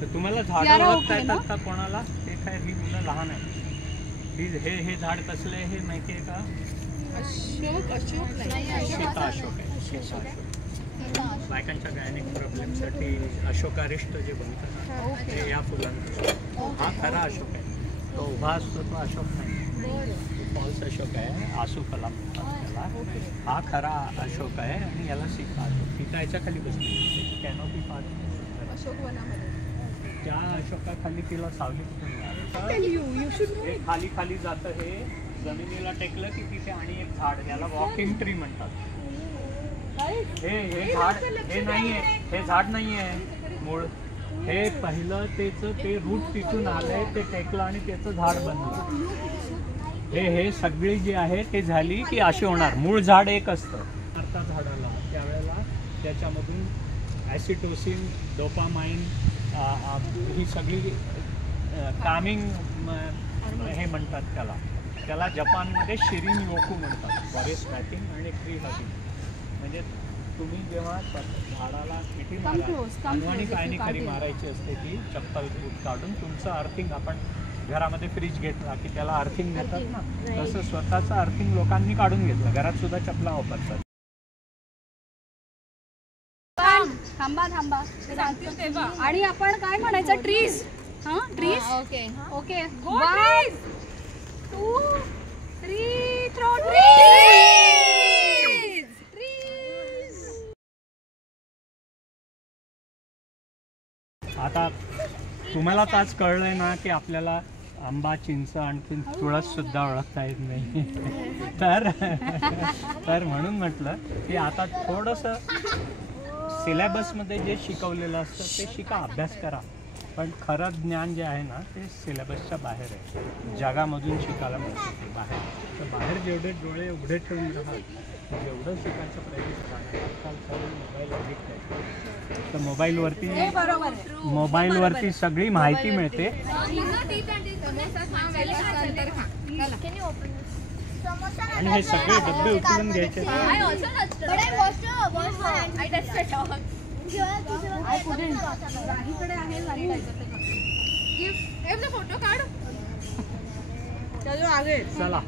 तर तुम्हाला झाडं ओळखता येतात का कोणाला? ते काय ही मुलं लहान आहेत. हे झाड कसलं आहे हे माहिती आहे का? सीता अशोक आहे. सीता अशोक बायकांच्या गायनिक प्रॉब्लेमसाठी अशोकारिष्ट जे बनतात ना ते या फुलांपासून. हा खरा अशोक आहे. तो उभा असतो तो अशोक नाही, फॉल्स अशोक आहे. आसू कला म्हणतात त्याला. हा खरा अशोक आहे आणि याला सीता अशोक. सीता याच्या खाली बसली. कॅनोपी पार्क अशोक वनामध्ये. त्या अशोकाखाली तिला सावली कुठून खाली खाली जातं. हे जमिनीला टेकलं की तिथे आणि एक झाड, याला वॉकिंग ट्री म्हणतात. हे झाड हे नाही आहे, हे झाड नाही आहे मूळ. हे पहिलं त्याचं ते रूट तिथून आलंय, ते टेकलं आणि त्याचं झाड बनलं. हे सगळी जी आहे ते झाली की अशी होणार. मूळ झाड एक असतं. आता झाडाला त्यावेळेला त्याच्यामधून ॲसिटोसिन, डोपामाइन ही सगळी कामिंग हे म्हणतात त्याला जपानमध्ये शिरीन योकू म्हणतात. फॉरेस्ट ट्रॅकिंग आणि ट्री हगिंग. म्हणजे तुम्ही जेव्हा झाडाला मिठी मारा आणि काय नाही खरी मारायची असते ती चप्पल बूट काढून. तुमचं अर्थिंग आपण घरामध्ये फ्रीज घेतला की त्याला अर्थिंग देतात ना, तसं स्वतःचं अर्थिंग लोकांनी काढून घेतलं. घरात सुद्धा चपला वापरतात. थांबा थांबा आणि आपण काय म्हणायचं? ट्रीज. हां trees. Okay okay. 1 2 3 three trees. आता तुम्हालाच आज कळलंय ना की आपल्याला आंबा, चिंच, आणखी तुळस सुद्धा ओळखता येत नाही. तर म्हणून म्हटलं की आता थोडंसं सिलेबसमध्ये जे शिकवलेलं असतं ते शिका, अभ्यास करा. पण खरं ज्ञान जे आहे ना ते सिलेबसच्या बाहेर आहे. जगामधून शिकायला मिळतं ते बाहेर. तर बाहेर जेवढे डोळे उघडे ठेवून राहाल जेवढं शिकायचा प्रयत्न करा. आजकाल सगळे मोबाईल ॲडिक्ट आहे. तर मोबाईलवरती सगळी माहिती मिळते. आणि हे सगळे डबे उचलून घ्यायचे. चला